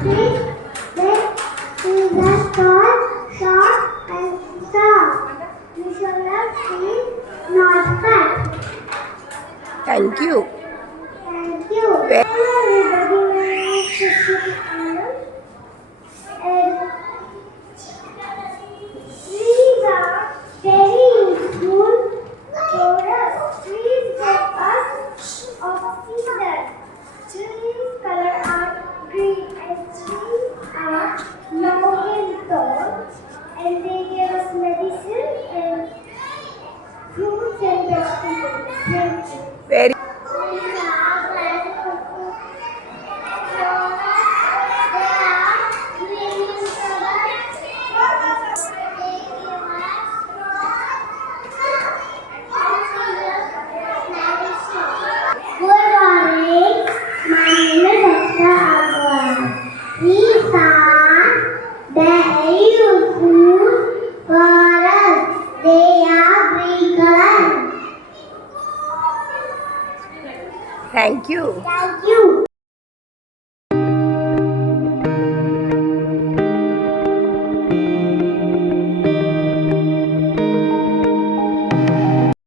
They is a tall, short, and strong. We shall not see, not fat. Thank you. Thank you. Hello everybody, my name is and trees are very useful for us. Trees give us oxygen. Trees color are green and trees are long and tall and they give us medicine and fruits and vegetables. Thank you. Very thank you. Thank you.